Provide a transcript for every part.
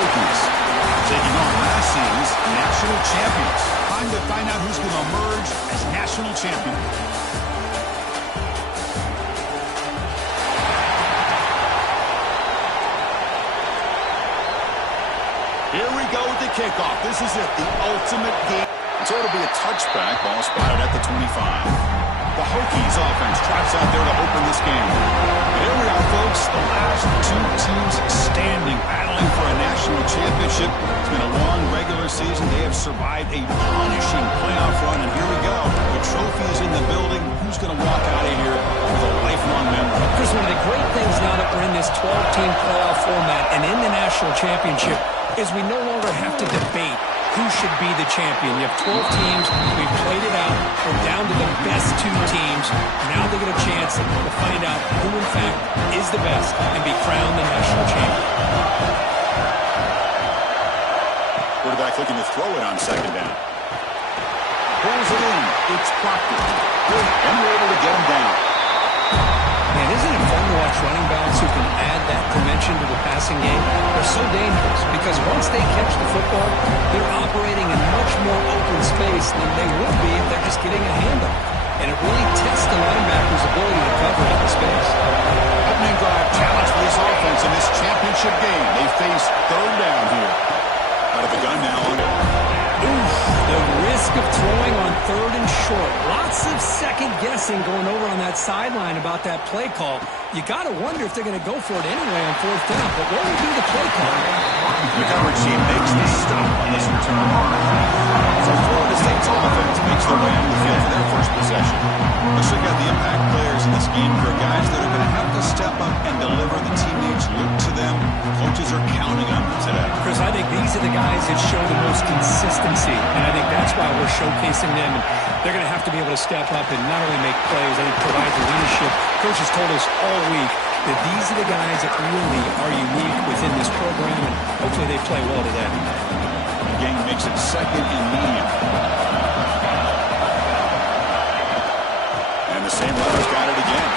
Hokies, taking on last season's national champions. Time to find out who's going to emerge as national champion. Here we go with the kickoff. This is it, the ultimate game. So it'll be a touchback. Ball spotted at the 25. The Hokies offense trots out there to open this game. And here we are, folks. The last two teams standing, battling for a national championship. It's been a long regular season. They have survived a punishing playoff run. And here we go. The trophy is in the building. Who's going to walk out of here with a lifelong memory? Chris, one of the great things now that we're in this 12-team playoff format and in the national championship is we no longer have to debate who should be the champion. You have 12 teams. We've played it out. We're down to the best two teams. Now they get a chance to find out who, in fact, is the best and be crowned the national champion. Quarterback looking to throw it on second down. Pulls it in. It's Proctor. Good. And we're able to get him down. Man, isn't it fun to watch running backs who can add that dimension to the passing game? They're so dangerous because once they catch the football, they're operating in much more open space than they would be if they're just getting a handoff. And it really tests the linebacker's ability to cover up the space. Opening drive challenge for this offense in this championship game. They face third down here. Out of the gun now. Oof, the risk of throwing on third and short. Lots of second guessing going over on that sideline about that play call. You got to wonder if they're going to go for it anyway on fourth down. But what will do the play call? The coverage team makes the stop on this return. So Florida State's offense makes their way on the field for their first possession. Looks like got the impact players in this game for guys that are going to have to step up and deliver. The teammates look to them. Coaches are counting on them today. Chris, I think these are the guys that show the most consistency, and I think that's why we're showcasing them. And they're going to have to be able to step up and not only make plays, I think provide the leadership. Coach has told us all week that these are the guys that really are unique within this program, and hopefully they play well today. The game makes it second and medium. And the same runner's got it again.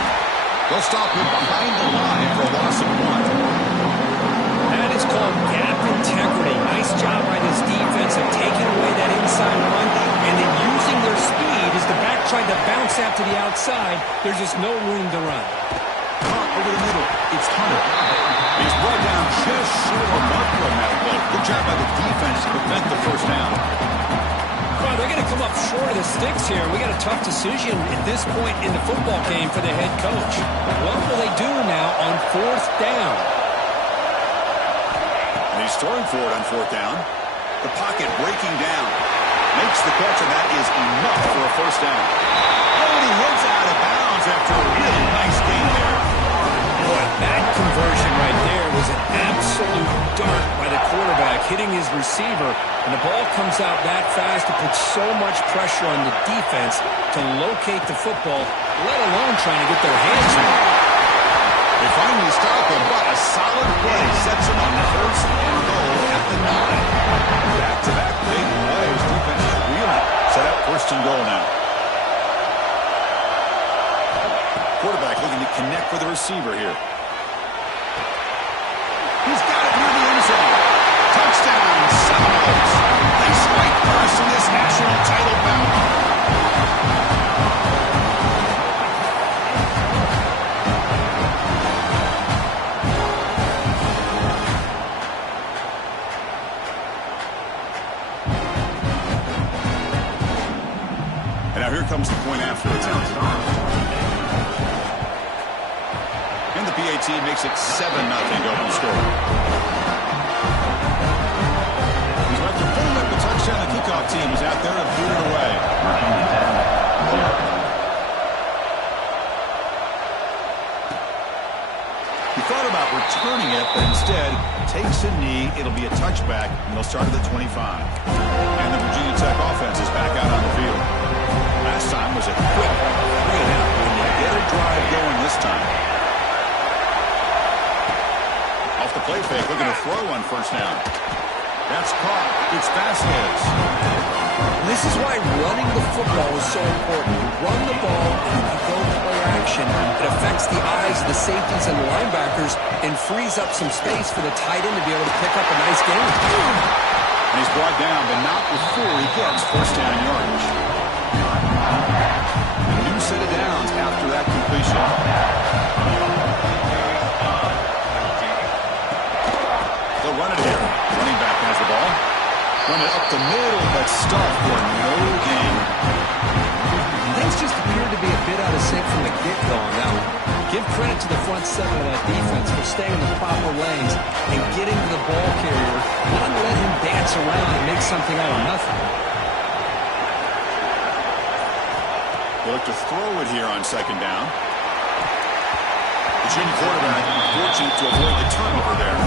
They'll stop him behind the line for a loss of 1. That is called gap integrity. Nice job by this defense of taking away that inside run and then using their speed as the back tried to bounce out to the outside. There's just no room to run. Caught over the middle. It's Hunter. He's brought down just short of marker on that play. Good job by the defense to prevent the first down. Well, they're going to come up short of the sticks here. We got a tough decision at this point in the football game for the head coach. What will they do now on fourth down? And he's throwing for it on fourth down. The pocket breaking down. Makes the catch, and that is enough for a first down. Oh, and he heads out of bounds after a really nice game there. Boy, that conversion right there was an absolute dart by the quarterback hitting his receiver, and the ball comes out that fast to put so much pressure on the defense to locate the football, let alone trying to get their hands on it. They finally stop him, but a solid play sets him on first and goal at the 9. Back-to-back big plays. Defense is reeling. Set up first and goal now. Quarterback looking to connect with the receiver here. He's got it near the end zone. Touchdown, Seminoles. They strike first in this national title bout. And now here comes the point after attempt. And the PAT makes it 7-0 open score. So after pulling up the touchdown, the kickoff team is out there and boot it away. He thought about returning it, but instead takes a knee. It'll be a touchback, and they'll start at the 25. And the Virginia Tech offense is back out on the field. Last time was a quick 3-and-out. When they get a drive going this time. Off the play fake, looking to throw on first down. That's caught. It's Vasquez. This is why running the football is so important. You run the ball and you go play action. possession, it affects the eyes of the safeties and the linebackers and frees up some space for the tight end to be able to pick up a nice gain. And he's brought down, but not before he gets first down yardage. A new set of downs after that completion. They'll run it here. Running back has the ball. Run it up the middle, but stuffed for no gain. Things just appeared to be a bit out of sync from the get-go on that one. Give credit to the front seven of that defense for staying in the proper lanes and getting to the ball carrier, not let him dance around and make something out of nothing. They look to throw it here on second down. The junior quarterback fortunate to avoid the turnover there.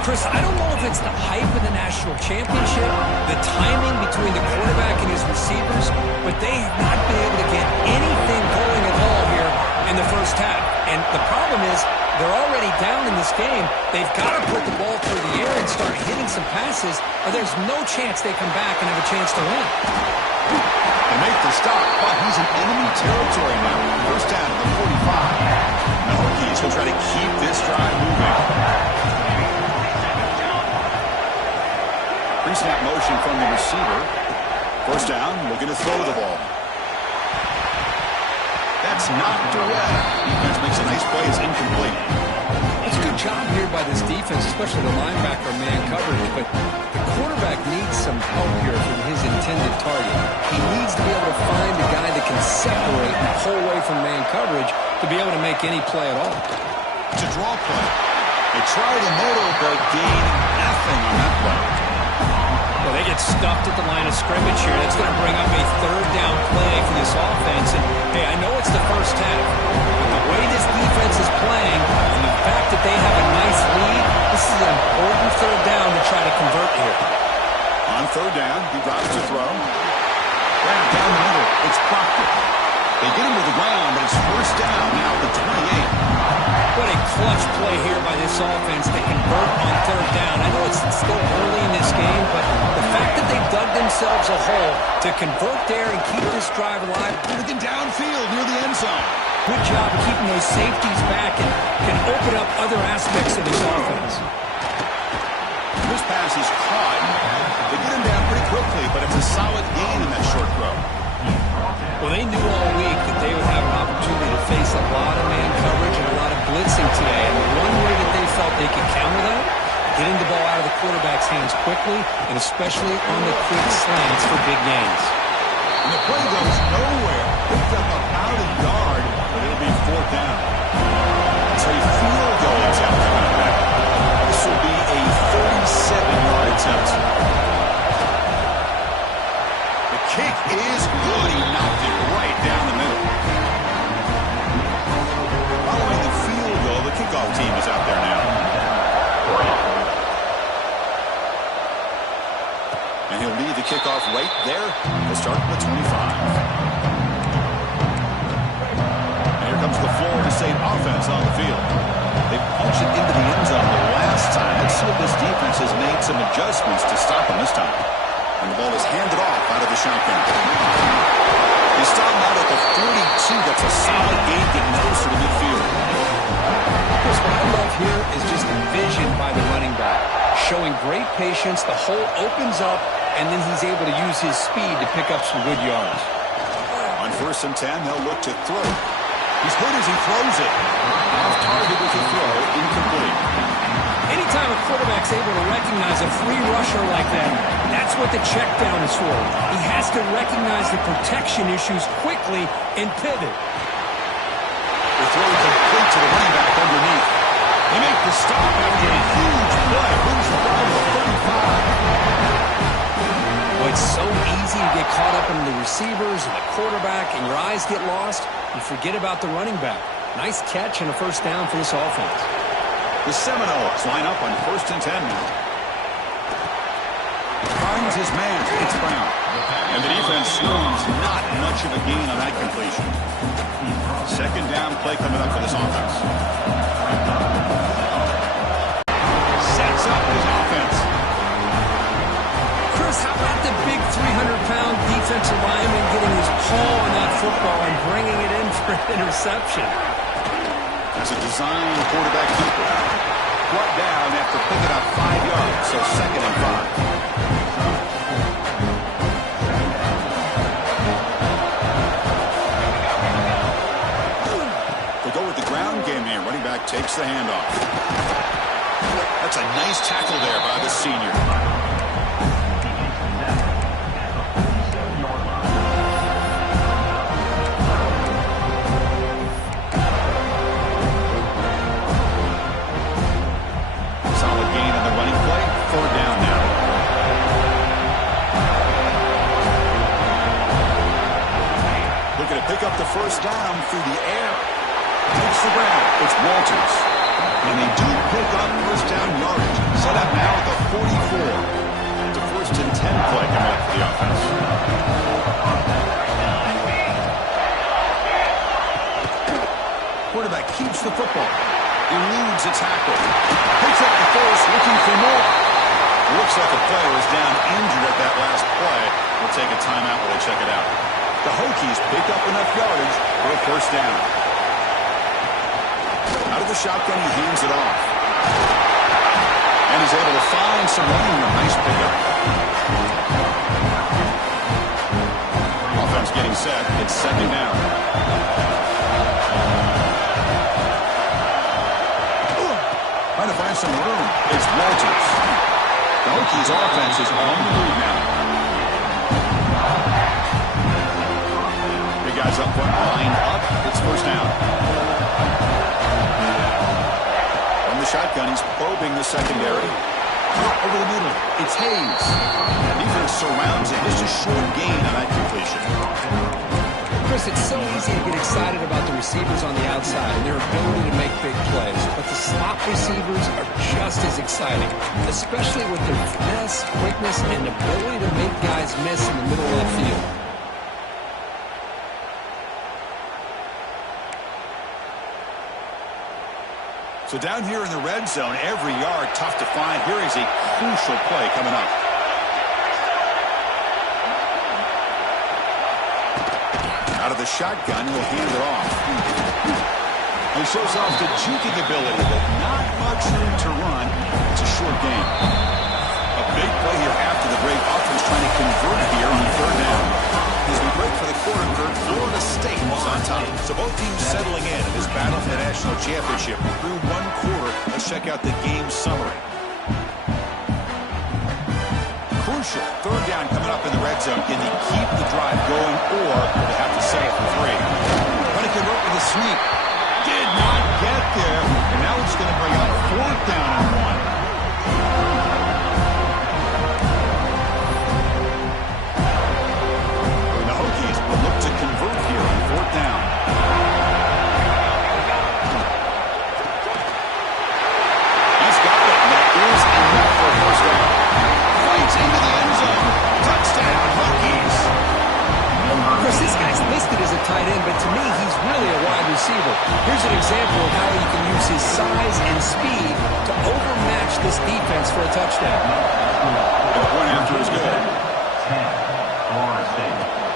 Chris, I don't know if it's the hype of the national championship, the timing between the quarterback and his receivers, but they have not been able to get anything going at all here in the first half. And the problem is they're already down in this game. They've got to put the ball through the air and start hitting some passes, or there's no chance they come back and have a chance to win. They make the stop, but he's in enemy territory now. First down to the 45. The Hokies will try to keep this drive moving. Pre-snap motion from the receiver. First down, looking to throw the ball. That's knocked away. Defense makes a nice play. It's incomplete. It's a good job here by this defense, especially the linebacker man coverage, but the quarterback needs some help here from his intended target. He needs to be able to find a guy that can separate and pull away from man coverage to be able to make any play at all. It's a draw play. They try the middle, but gain nothing on that play. Well, they get stuffed at the line of scrimmage here. That's going to bring up a third down play for this offense. And, hey, I know it's the first half, but the way this defense is playing and the fact that they have a nice lead, this is an important third down to try to convert here. On third down, he drops to throw. Down the middle, it's Proctor. They get him to the ground, but it's first down now at the 28. What a clutch play here by this offense to convert on third down. I know it's still early in this game, but the fact that they dug themselves a hole to convert there and keep this drive alive. Looking downfield near the end zone. Good job of keeping those safeties back and can open up other aspects of this offense. This pass is caught. They get him down pretty quickly, but it's a solid gain in that short throw. Well, they knew all week that they would have an opportunity to face a lot of man coverage and a lot of blitzing today. And the one way that they felt they could counter that, getting the ball out of the quarterback's hands quickly, and especially on the quick slants for big gains. And the play goes nowhere. Picked up about a yard, but it'll be fourth down. It's a field goal attempt coming up there. This will be a 37-yard attempt. Kick is good. He knocked it right down the middle. Following the field goal, the kickoff team is out there now. And he'll lead the kickoff right there. They'll start from the 25. And here comes the Florida State offense on the field. They punched it into the end zone the last time. Let's see if this defense has made some adjustments to stop them this time. And the ball is handed off out of the shotgun. They stop him out at the 42. That's a solid gain, getting closer to midfield. Chris, what I love here is just the vision by the running back. Showing great patience, the hole opens up, and then he's able to use his speed to pick up some good yards. On 1st and 10, they'll look to throw. He's hurt as he throws it. Off target with the throw, incomplete. Anytime a quarterback's able to recognize a free rusher like that, that's what the check down is for. He has to recognize the protection issues quickly and pivot. The throw complete to the running back underneath. They make the stop after a huge play. Brings the ball to 35. Well, it's so easy to get caught up in the receivers and the quarterback, and your eyes get lost. You forget about the running back. Nice catch and a first down for this offense. The Seminoles line up on 1st and 10 now. Finds his man. It's Brown. And the defense screams not much of a gain on that completion. Second down play coming up for this offense. Sets up his offense. Chris, how about the big 300-pound defensive lineman getting his paw on that football and bringing it in for an interception. That's a design quarterback keeper. Brought down after picking up 5 yards, so 2nd and 5. They go with the ground game here. Running back takes the handoff. That's a nice tackle there by the senior. Pick up the first down through the air. Takes the ground. It's Walters. And they do pick up first down yardage. Set up now at the 44. It's a 1st and 10 play coming up for the offense. Quarterback keeps the football. Eludes a tackle. Picks up the first, looking for more. Looks like a player is down injured at that last play. We'll take a timeout while they check it out. The Hokies pick up enough yardage for a first down. Out of the shotgun, he hands it off. And he's able to find some running room. Nice pickup. Offense getting set. It's 2nd down. Trying to find some room. It's Walters. The Hokies offense is on the move now. Guys up front, lined up. It's first down. From the shotgun, he's probing the secondary. Over the middle, it's Hayes. Defense surrounds him. Just a short gain on that completion. Chris, it's so easy to get excited about the receivers on the outside and their ability to make big plays. But the slot receivers are just as exciting, especially with their finesse, quickness, and ability to make guys miss in the middle of the field. So down here in the red zone, every yard tough to find. Here is a crucial play coming up. Out of the shotgun, he'll hand it off. He shows off the juking ability, but not much room to run. It's a short game. A big play here after the break. Offense trying to convert here on 3rd down. As we break for the quarter, Kurt, Florida State is on top. So both teams settling in this battle for the national championship. Through 1 quarter, let's check out the game summary. Crucial 3rd down coming up in the red zone. Can they keep the drive going, or will they have to settle for 3? Trying to convert with a sweep. Did not get there, and now it's going to bring up 4th down and 1. Look to convert here on 4th down. He's got it. That is enough for a first down. Fights into the end zone. Touchdown, Hokies. Chris, this guy's listed as a tight end, but to me, he's really a wide receiver. Here's an example of how he can use his size and speed to overmatch this defense for a touchdown. And the point after is good.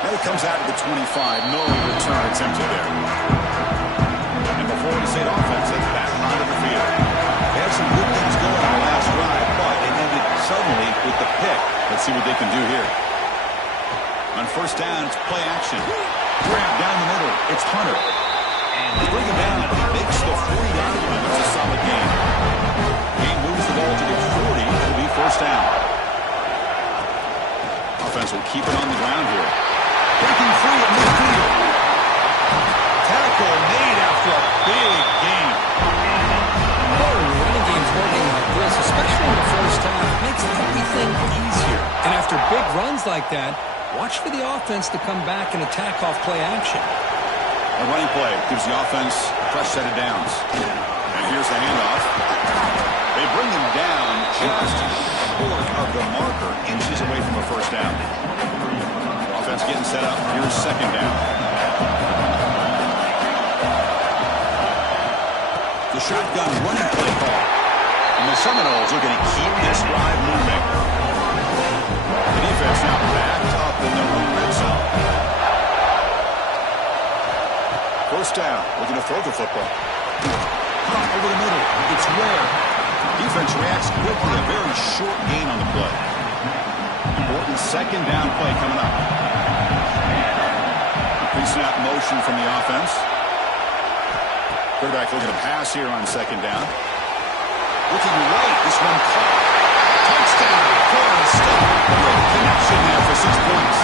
Now he comes out of the 25. No return attempted there. And the Florida State offense heads back onto the field. They had some good things going on the last drive, but it ended suddenly with the pick. Let's see what they can do here. On first down, it's play action. Grab down the middle. It's Hunter. They bring him down. He makes the 40-yard line. That's a solid gain. He moves the ball to the 40. It'll be first down. Offense will keep it on the ground here. Breaking free at midfield. Tackle made after a big gain. Running games working like this, especially in the first half, makes everything easier. And after big runs like that, watch for the offense to come back and attack off play action. A running play gives the offense a fresh set of downs. And here's the handoff. They bring him down just short of the marker, inches away from a first down. Offense getting set up. Here's second down. The shotgun running play call. And the Seminoles are going to keep this drive moving. The defense now backed up in their own red zone. throw the football. Caught over the middle. It's rare. Defense reacts quickly. A very short gain on the play. Important second down play coming up. Pre-snap motion from the offense. Quarterback looking to pass here on second down. Looking right. This one caught. Touchdown. Florida State. Great connection there for 6 points.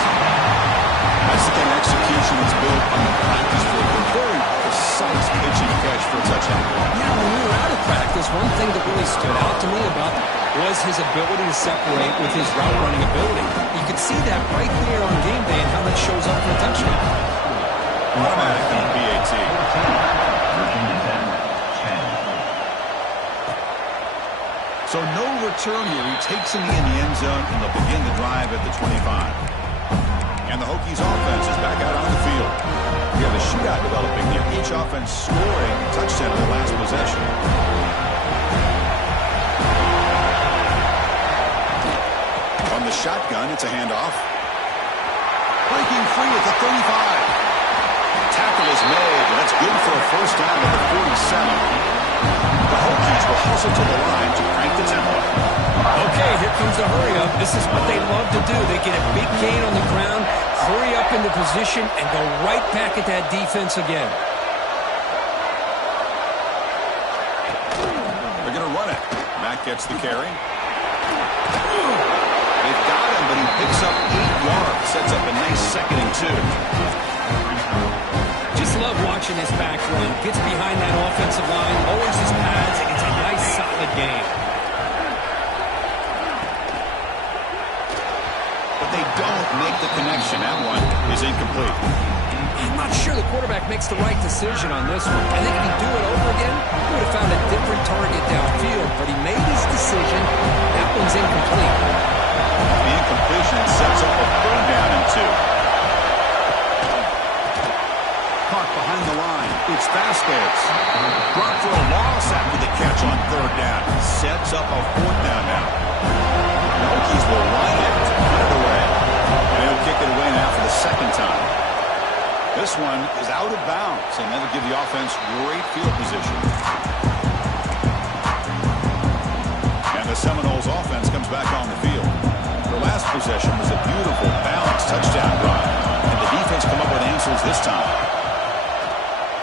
That's the kind of execution that's built on the practice field. A very precise pitching catch for a touchdown. Yeah, when we were out of practice, one thing that really stood out to me about was his ability to separate with his route running ability. You could see that right there on game day and how that shows up for a touchdown. Automatic on PAT. So no return here. He takes him in the end zone, and they'll begin the drive at the 25. And the Hokies offense is back out on the field. We have a shootout developing here. Each offense scoring a touchdown in the last possession. From the shotgun, it's a handoff. Breaking free at the 35. Tackle is made, and that's good for a first down at the 47. The Hokies will hustle to the line to crank the tempo. Okay, here comes the hurry-up. This is what they love to do. They get a big gain on the ground, hurry up into position, and go right back at that defense again. They're going to run it. Matt gets the carry. They've got him, but he picks up 8 yards. Sets up a nice 2nd and 2. Just love watching this back run. Gets behind that offensive line, lowers his pads, and it's a nice, solid game. But they don't make the connection. That one is incomplete. I'm not sure the quarterback makes the right decision on this one. I think if he'd do it over again, he would have found a different target downfield. But he made his decision. That one's incomplete. The incompletion sets up a 3rd down and 2. Caught behind the line. It's Vasquez. Brought for a loss after the catch on 3rd down. Sets up a 4th down now. The Hokies will line it to put it away. And they'll kick it away now for the 2nd time. This one is out of bounds, and that'll give the offense great field position. And the Seminoles offense comes back on the field. Their last possession was a beautiful, balanced touchdown run. And the defense come up with answers this time.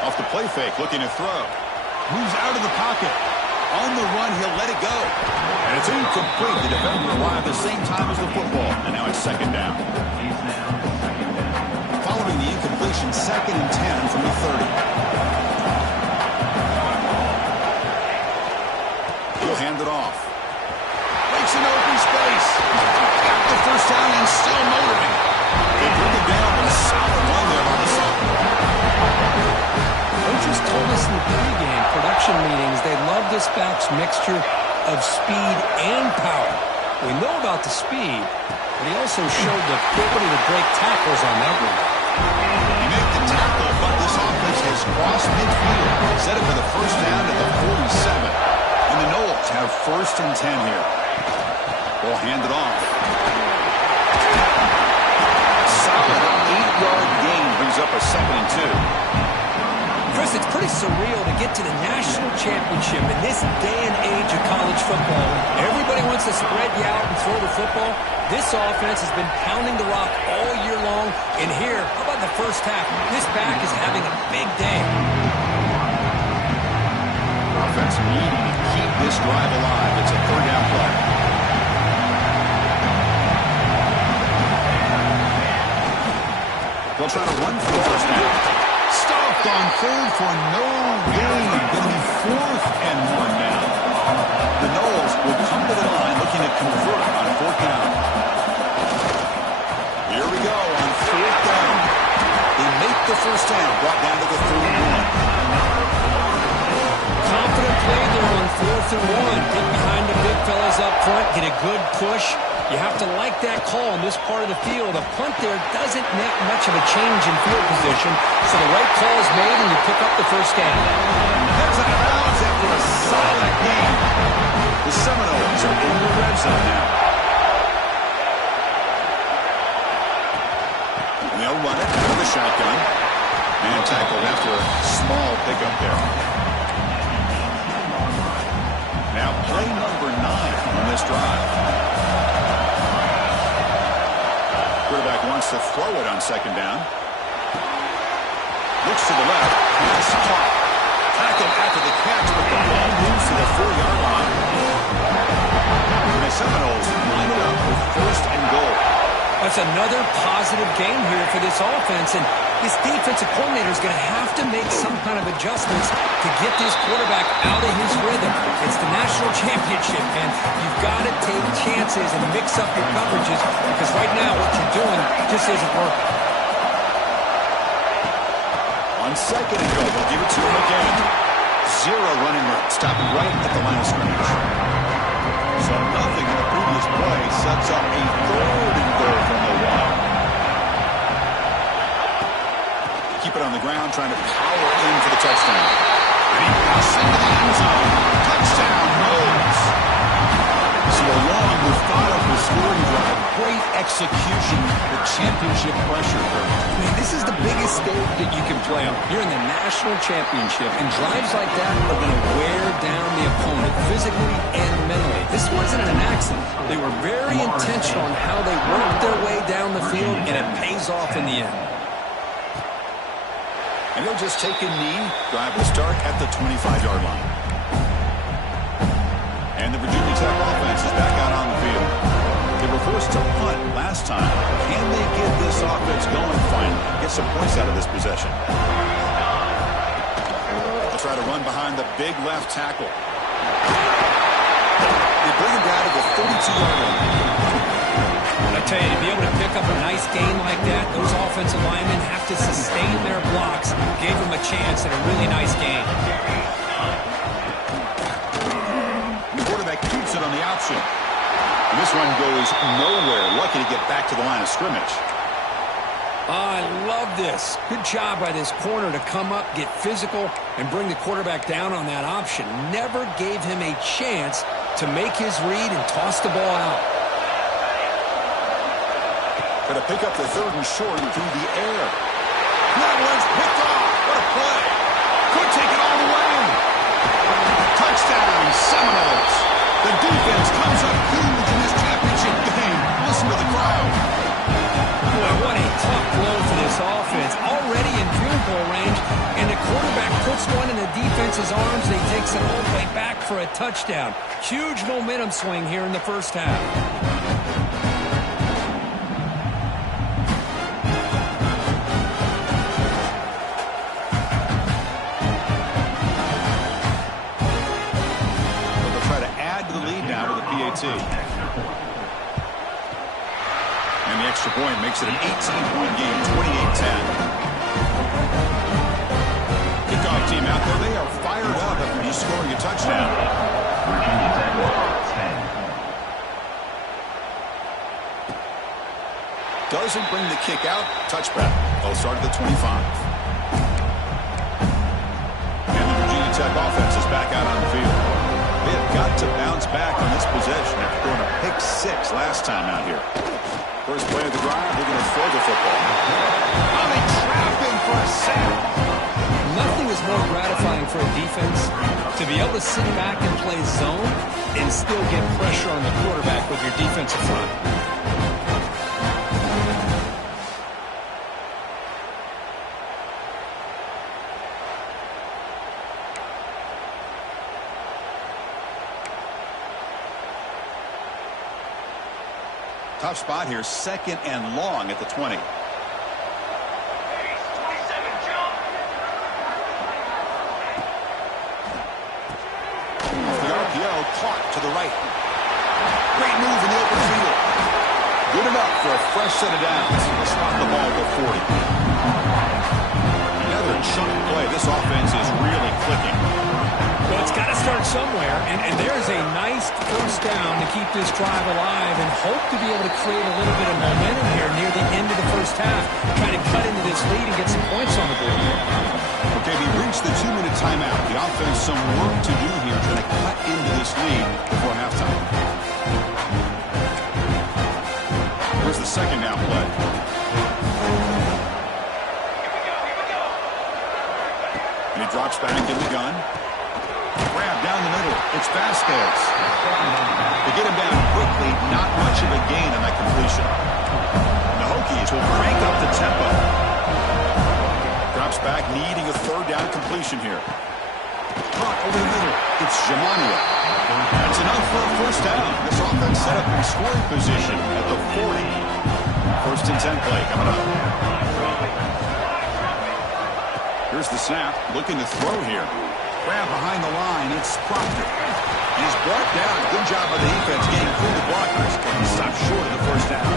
Off the play fake, looking to throw. Moves out of the pocket. On the run, he'll let it go. And it's incomplete. The defender arrived at the same time as the football. And now it's 2nd down. Following the incompletion, 2nd and 10 from the 30. He'll hand it off. Breaks into open space. Got the first down and still motoring. They bring it down with a solid run there on the side. Coaches told us in the pregame production meetings they love this back's mixture of speed and power. We know about the speed, but he also showed the ability to break tackles on that one. He made the tackle, but this offense has crossed midfield. Set it for the first down at the 47. And the Noles have 1st and 10 here. Ball handed off. Solid 8-yard gain brings up a 2nd and 2. Chris, it's pretty surreal to get to the national championship in this day and age of college football. Everybody wants to spread you out and throw the football. This offense has been pounding the rock all year long. And here, how about the first half? This back is having a big day. Offense needing to keep this drive alive. It's a 3rd down play. They'll try to run for the first down. Stopped on 3rd for no gain. Going to be 4th and 1 now. The Noles will come to the line looking to convert on 4th down. Here we go on 4th down. They make the first down, brought down to the 31. Confident play there on 4th and 1. Get behind the big fellas up front, get a good push. You have to like that call in this part of the field. A punt there doesn't make much of a change in field position, so the right call is made and you pick up the first down. Heads out of bounds after a solid game. The Seminoles are in the red zone now. And they'll run it out of the shotgun. And tackled after a small pickup wants to throw it on second down. Looks to the left. Pass caught. Tackled after the catch, but the ball moves to the 4-yard line. And the Seminoles line it up with first and goal. That's another positive game here for this offense, and this defensive coordinator is going to have to make some kind of adjustments to get this quarterback out of his rhythm. It's the national championship, and you've got to take chances and mix up your coverages because right now what you're doing just isn't working. On second and goal, they'll give it to him again. Zero running room, stopping right at the line of scrimmage. So nothing in the previous play sets up a third and goal from the one. Keep it on the ground, trying to power in for the touchdown. And he passes into the end zone. Touchdown, Knowles. So a long, methodical scoring drive. Great execution. The championship pressure. I mean, this is the biggest stage that you can play on. You're in the national championship, and drives like that are going to wear down the opponent physically and mentally. This wasn't an accident. They were very intentional on how they worked their way down the field, and it pays off in the end. And he'll just take a knee. Drive will start at the 25-yard line. And the Virginia Tech offense is back out on the field. They were forced to punt last time. Can they get this offense going finally? Get some points out of this possession. They'll try to run behind the big left tackle. They bring him down to the 32-yard line. I tell you, to be able to pick up a nice gain like that, those offensive linemen have to sustain their blocks. Gave them a chance at a really nice game. The quarterback keeps it on the option. And this one goes nowhere. Lucky to get back to the line of scrimmage. I love this. Good job by this corner to come up, get physical, and bring the quarterback down on that option. Never gave him a chance to make his read and toss the ball out. Going to pick up the third and short through the air. That one's picked off. What a play. Could take it all the way. Touchdown, Seminoles. The defense comes up huge in this championship game. Listen to the crowd. Boy, what a tough blow for this offense. Already in field goal range, and the quarterback puts one in the defense's arms. They takes it all the way back for a touchdown. Huge momentum swing here in the first half. And the extra point makes it an 18-point game, 28-10. Kickoff team out there, they are fired up after just scoring a touchdown. Doesn't bring the kick out, touchback. They'll start at the 25. And the Virginia Tech offense is back out on the field. They have got to bounce back on this possession after throwing a pick six last time out here. First play of the drive, they're going to throw the football. Oh, they trap him for a sack. Nothing is more gratifying for a defense to be able to sit back and play zone and still get pressure on the quarterback with your defensive front. Tough spot here, second and long at the 20. Off the RPO, caught to the right. Great move in the open field. Good enough for a fresh set of downs. They'll spot the ball at the 40. Another chunk play. This offense is really clicking. Well, it's got to start somewhere, and there's a nice first down to keep this drive alive and hope to be able to create a little bit of momentum here near the end of the first half, trying to cut into this lead and get some points on the board. Okay, we reached the 2-minute timeout. The offense some work to do here, trying to cut into this lead before halftime. Here's the second down play. And he drops back in the gun. Grab down the middle. It's Vasquez. They get him down quickly. Not much of a gain on that completion. The Hokies will bring completion here. Caught over the middle. It's Jamania. That's enough for a first down. This offense set up in scoring position at the 40. First and 10 play coming up. Here's the snap. Looking to throw here. Grab behind the line. It's Proctor. He's brought down. Good job by the defense getting through the blockers. But he stopped short of the first down.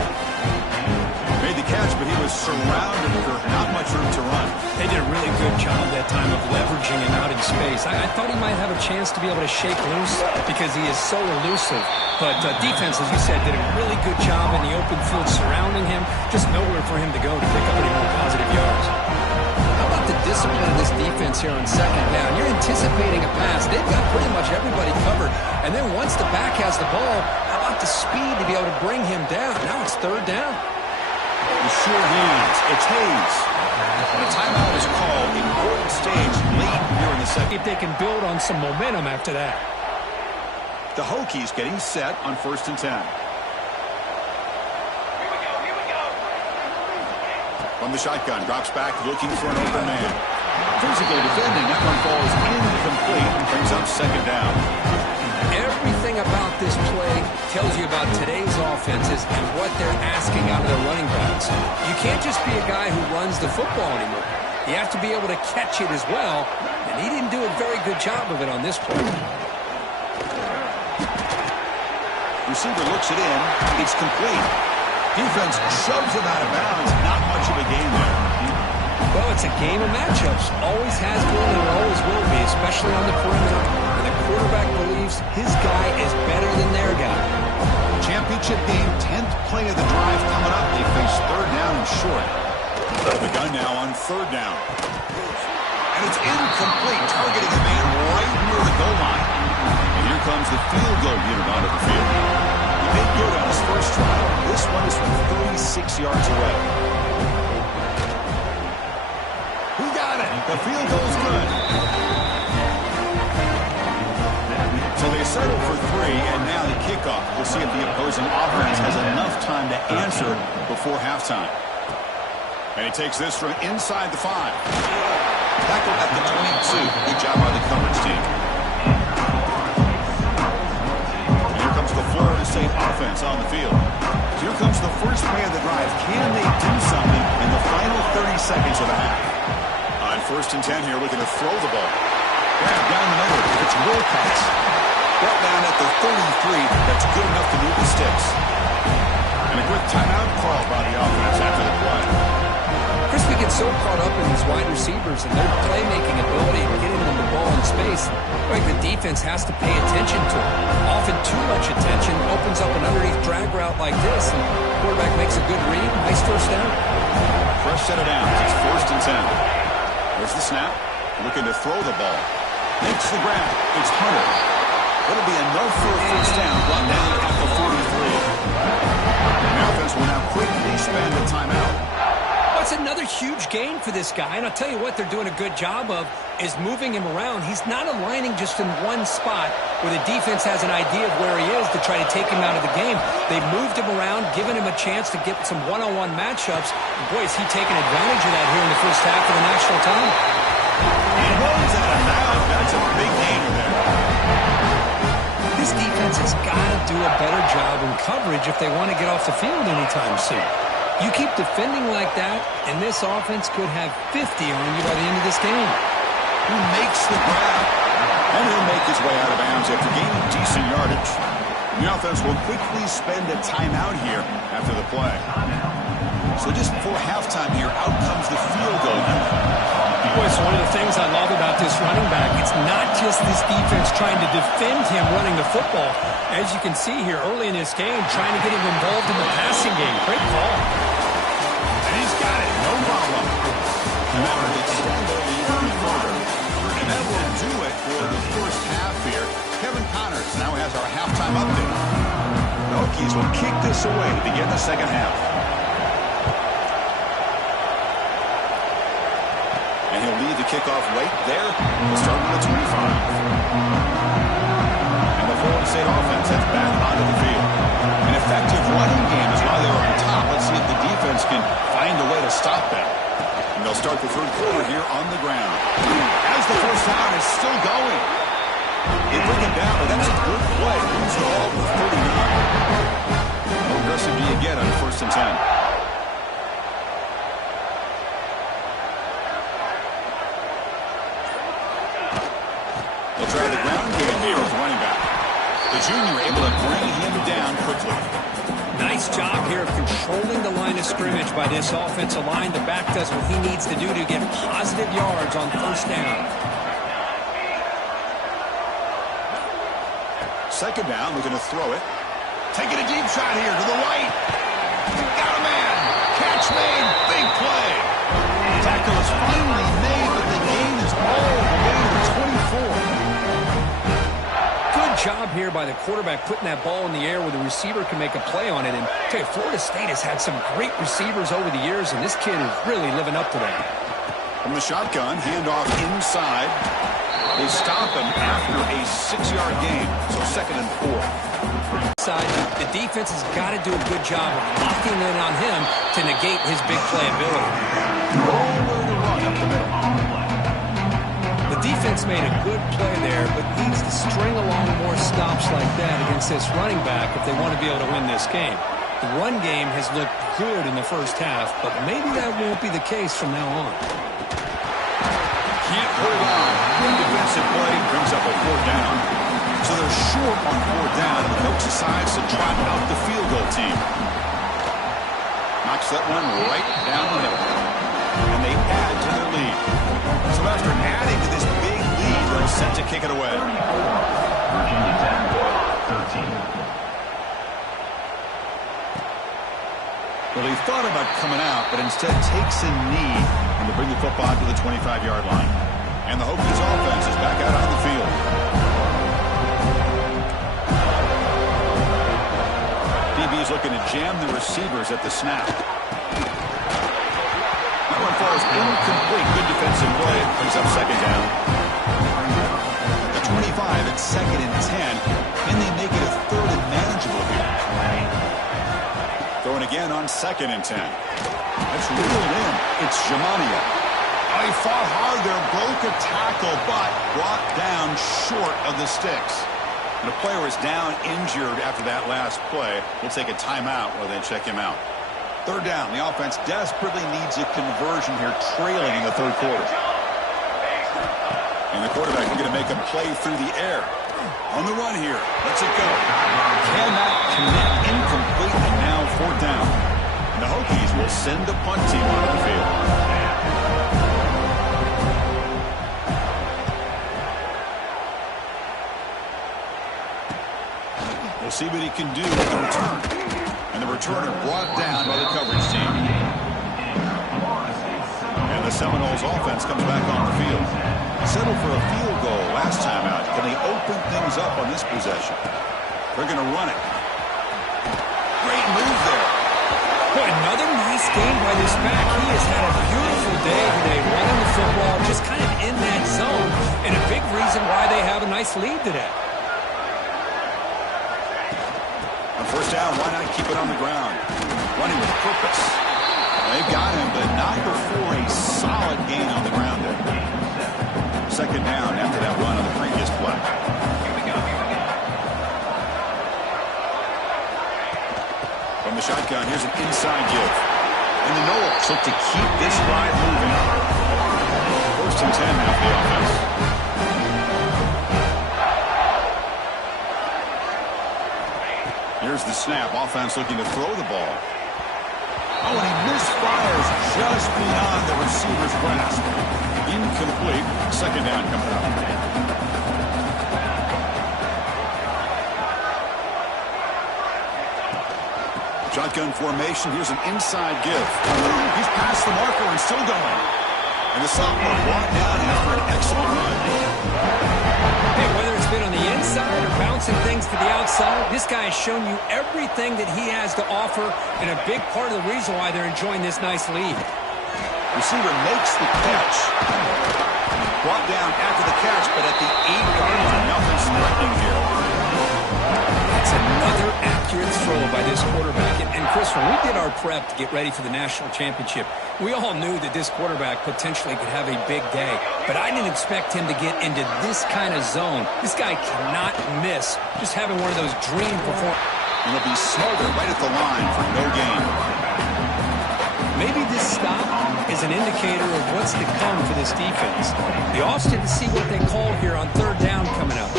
Made the catch, but he was surrounded for not much room to run. They did a really good job that time of leveraging him out in space. I thought he might have a chance to be able to shake loose because he is so elusive. But defense, as you said, did a really good job in the open field surrounding him. Just nowhere for him to go to pick up any more positive yards. How about the discipline of this defense here on second down? You're anticipating a pass. They've got pretty much everybody covered. And then once the back has the ball, how about the speed to be able to bring him down? Now it's third down. The sure hands. It's Hayes. And a timeout is called. Important stage late here in the second. If they can build on some momentum after that. The Hokies getting set on first and 10. From the shotgun, drops back, looking for an open man. Physical defending. That one falls incomplete and brings up second down. Everything about this play tells you about today's offenses and what they're asking out of their running backs. You can't just be a guy who runs the football anymore. You have to be able to catch it as well, and he didn't do a very good job of it on this play. Receiver looks it in. It's complete. Defense shoves him out of bounds. Not much of a game there. Well, it's a game of matchups. Always has been and always will be, especially on the perimeter. And the quarterback believes his guy is better than their guy. Championship game, 10th play of the drive coming up. They face third down and short. The gun now on third down. And it's incomplete, targeting a man right near the goal line. And here comes the field goal unit onto the field. He made good on his first try. This one is from 36 yards away. Who got it? The field goal's good. So they settle for 3, and now the kickoff. We'll see if the opposing offense has enough time to answer before halftime. And he takes this from inside the 5. Tackle at the 22. Good job by the coverage team. And here comes the Florida State offense on the field. Here comes the first play of the drive. Can they do something in the final 30 seconds of the half? On first and 10 here, looking to throw the ball. Grab down the middle. It's Wilcox. Brought down at the 33. That's good enough to move the sticks. And a quick timeout call by the offense after the play. Chris, we get so caught up in these wide receivers and their playmaking ability and getting them the ball in space. Right, the defense has to pay attention to it. Often too much attention opens up an underneath drag route like this, and the quarterback makes a good read. Nice first down. Fresh set of downs. It's first and 10. There's the snap. Looking to throw the ball. Makes the grab. It's Hunter. It'll be enough for a first down. Brought down at the 43. The offense will now quickly spend a timeout. It's another huge gain for this guy, and I'll tell you what they're doing a good job of is moving him around. He's not aligning just in one spot where the defense has an idea of where he is to try to take him out of the game. They've moved him around, given him a chance to get some one-on-one matchups. And boy, is he taking advantage of that here in the first half of the national title. He runs out of bounds. That's a big gainer there. This defense has got to do a better job in coverage if they want to get off the field anytime soon. You keep defending like that, and this offense could have 50 on you by the end of this game. He makes the grab, and he'll make his way out of bounds after gaining decent yardage. The offense will quickly spend a timeout here after the play. So just before halftime here, out comes the field goal unit. Boy, it's one of the things I love about this running back. It's not just this defense trying to defend him running the football. As you can see here early in this game, trying to get him involved in the passing game. Great call. And he's got it. No problem. And that will extend the lead even further. And that will do it for the first half here. Kevin Connors now has our halftime update. The Hokies will kick this away to begin the second half. And he'll lead the kickoff right there. We'll start with the 25. And the Florida State offense heads back onto the field. An effective running game is why they were on top. Let's see if the defense can find a way to stop them. And they'll start the third quarter here on the ground. As the first down is still going. They bring it down, but that's a good play. Moves it all to 39. How aggressive do you get on 1st and 10? They'll try the ground game here with running back. The junior able to bring him down quickly. Nice job here of controlling the line of scrimmage by this offensive line. The back does what he needs to do to get positive yards on 1st down. 2nd down, looking to throw it. Taking a deep shot here to the right. Got a man. Catch made. Big play. Tackle is finally made, but the gain is all the way to the 24. Good job here by the quarterback putting that ball in the air where the receiver can make a play on it. And I tell you, Florida State has had some great receivers over the years, and this kid is really living up to that. From the shotgun, handoff inside. They stop him after a 6-yard gain, so 2nd and 4. The defense has got to do a good job of locking in on him to negate his big play ability. Nowhere to run up the middle. The defense made a good play there, but needs to string along more stops like that against this running back if they want to be able to win this game. The run game has looked good in the first half, but maybe that won't be the case from now on. Can't hold on. Good defensive play brings up a 4th down. So they're short on 4th down, and the coach decides to trot out the field goal team. Knocks that one right down the middle. And they add to their lead. So after adding to this big lead, they're set to kick it away. Virginia 10, 13. Well, he thought about coming out, but instead takes a knee and to bring the football to the 25-yard line. And the Hokies offense is back out on the field. DB is looking to jam the receivers at the snap. That one falls incomplete. Good defensive play. Brings up 2nd down. The 25 at 2nd and 10. Can they make it a 3rd and manageable here? Throwing again on 2nd and 10. That's reeled in. It's Jamania. Oh, he fought hard there, broke a tackle, but brought down short of the sticks. And the player is down injured after that last play. We'll take a timeout while they check him out. 3rd down. The offense desperately needs a conversion here, trailing in the 3rd quarter. And the quarterback is going to make a play through the air. On the run here. Let's it go. Cannot connect. Incomplete, and now 4th down. And the Hokies will send the punt team onto the field. We'll see what he can do with the return. And the returner brought down by the coverage team. And the Seminoles offense comes back on the field. Settled for a field goal last time out. Can they open things up on this possession? They're going to run it. Great move there. Boy, another nice game by this back. He has had a beautiful day today, running the football, just kind of in that zone, and a big reason why they have a nice lead today. On 1st down, why not keep it on the ground? Running with purpose. They've got him, but not before a solid gain on the ground there. 2nd down after that run on the previous play. From the shotgun, here's an inside give. And the Noles look to keep this drive moving. 1st and 10 now for the offense. Here's the snap. Offense looking to throw the ball. Oh, and he misfires just beyond the receiver's grasp. Incomplete. 2nd down coming up. Shotgun formation. Here's an inside give. He's past the marker and still going. And the sophomore brought down after an excellent run. Hey, whether it's been on the inside or bouncing things to the outside, this guy has shown you everything that he has to offer, and a big part of the reason why they're enjoying this nice lead. Receiver makes the catch. Brought down after the catch, but at the 8-yard line. Nothing's threatening here. That's another accurate throw by this quarterback. And Chris, Chris, when we did our prep to get ready for the national championship, we all knew that this quarterback potentially could have a big day. But I didn't expect him to get into this kind of zone. This guy cannot miss. Just having one of those dream performances. And he'll be smothered right at the line for no gain. Maybe this stop is an indicator of what's to come for this defense. The Austin to see what they call here on third down coming up.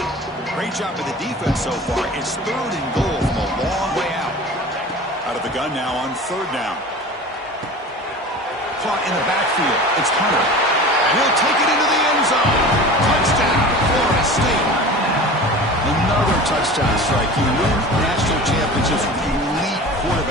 Great job of the defense so far. It's 3rd and goal from a long way out. Out of the gun now on 3rd down. Caught in the backfield. It's Hunter. And he'll take it into the end zone. Touchdown, Florida State. Another touchdown strike. You win national championships with elite quarterback.